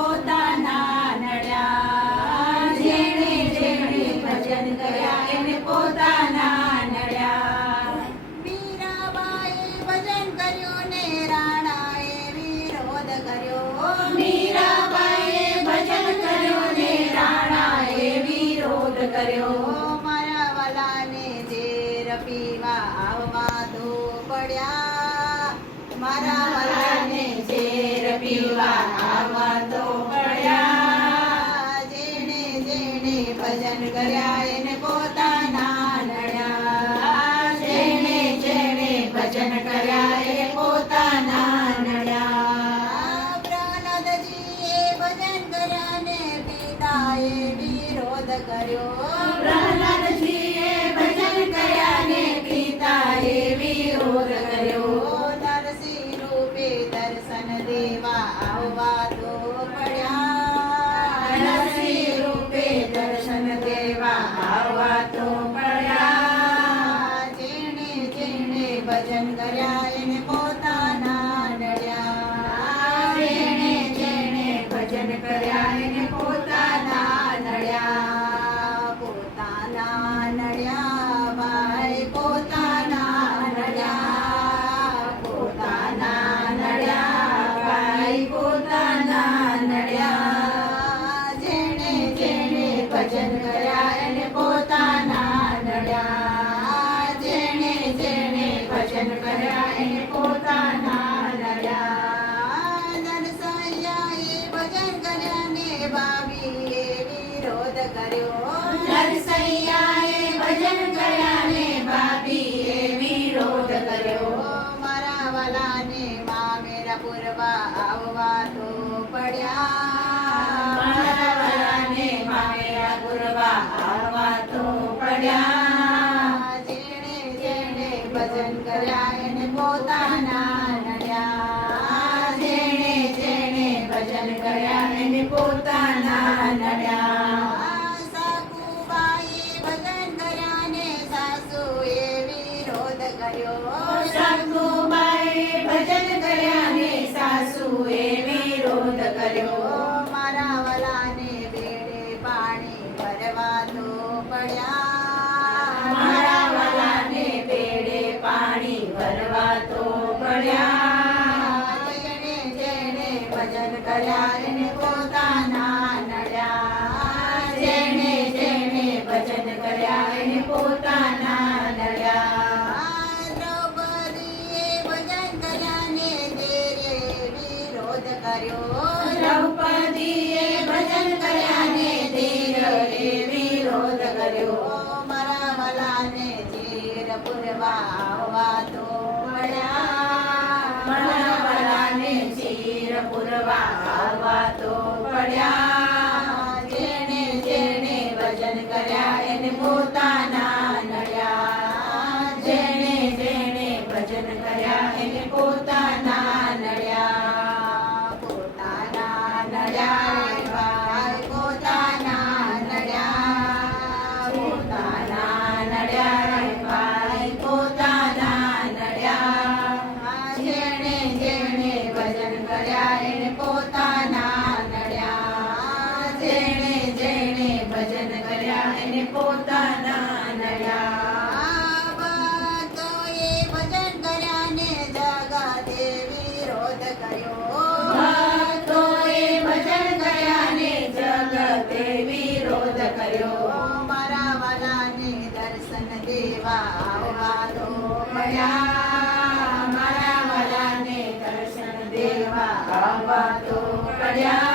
પોતાના નડ્યા. જેણે જેણે ભજન કર્યા એને પોતાના નડ્યા. મીરાબાઈએ ભજન કર્યું ને રાણાએ વિરોધ કર્યો. મીરાબાઈએ ભજન કર્યું ને રાણાએ વિરોધ કર્યો. મારા વાલાને ઝેર પીવા આવવા દો પડ્યા. મારા વાલાને ઝેર પીવા આવવા તો પડ્યા. જેણે જેણે ભજન કર્યા એને પોતાના નડ્યા. જેણે જેણે ભજન કર્યા એ પોતાના નડ્યા. પ્રહલાદજીએ ભજન કર્યા ને પિતાએ વિરોધ કર્યો. પ્રહલાદજીએ ભજન કર્યા ને પિતાએ વિરોધ કર્યો. નરસિંહ રૂપે દર્શન દેવા આવવા તો પડ્યા. નરસિંહ રૂપે દર્શન દેવા આવવા તો પડ્યા. જેણે જેણે ભજન કર્યા એને પોતાના નડ્યા. જેણે જેણે ભજન કર્યા એને પોતાના નડ્યા. પોતાના નડ્યા ભાઈ પોતાના નડ્યા. પોતાના નડ્યા ભાઈ પોતાના નડ્યા. જેણે જેણે ભજન કર્યા એને પોતાના નડ્યા. જેણે જેણે ભજન કર્યા એને પોતાના નડ્યા. નરસૈયાએ ભજન કર્યા ને ભાભીએ વિરોધ કર્યો. નરસૈયાએ ભજન કર્યા ને ભાભીએ વિરોધ કર્યો. મારા વાલાને મામેરા પૂરવા આવવા તો પડ્યા. મારા વાલાને મામેરા પૂરવા આવવા તો પડ્યા. જેણે જેણે ભજન કર્યા એને પોતાના નડ્યા. જેણે જેણે ભજન કર્યા એને પોતાના નડ્યા. સાકુબાઈએ ભજન કર્યા ને સાસુએ વિરોધ કર્યો. સાસુબાઈએ ભજન કર્યા ને સાસુએ વિરોધ કર્યો. મારા વાલાને બેડે પાણી ભરવા તો પડ્યા. મારા વાલાને બેડે પાણી ભરવા તો પડ્યા. જેણે જેણે ભજન કર્યા એને પોતાના નડ્યા. જેણે જેણે ભજન કર્યા એને પોતાના નડ્યા. દ્રૌપદીએ ભજન કર્યા ને ધીરે વિરોધ કર્યો. દ્રૌપદીએ ભજન કર્યા ને ધીરે વિરોધ કર્યો. મારા વાલાને ઝેર પૂરવા આવવા તો પડ્યા. મારા વાલાને ચીર પૂરવા આવવા તો પડ્યા. જેણે જેણે ભજન કર્યા એને પોતાના નડ્યા. જેણે જેણે ભજન કર્યા એને પોતાના નડ્યા. પોતાના નડ્યા ભાઈ પોતાના નડ્યા. પોતાના નડ્યા ભાઈ પોતાના નડ્યા. જેણે જેણે ભજન કર્યા એને પોતાના નડ્યા. જેણે જેણે ભજન કર્યા એને પોતાના નડ્યા. ભક્તોએ ભજન કર્યા ને જગતે વિરોધ કર્યો. ભક્તોએ ભજન કર્યા ને જગતે વિરોધ કર્યો. મારા વાલાને દર્શન દેવા આવવા તો પડ્યા. મારા વાલાને દર્શન દેવા આવવા તો પડ્યા.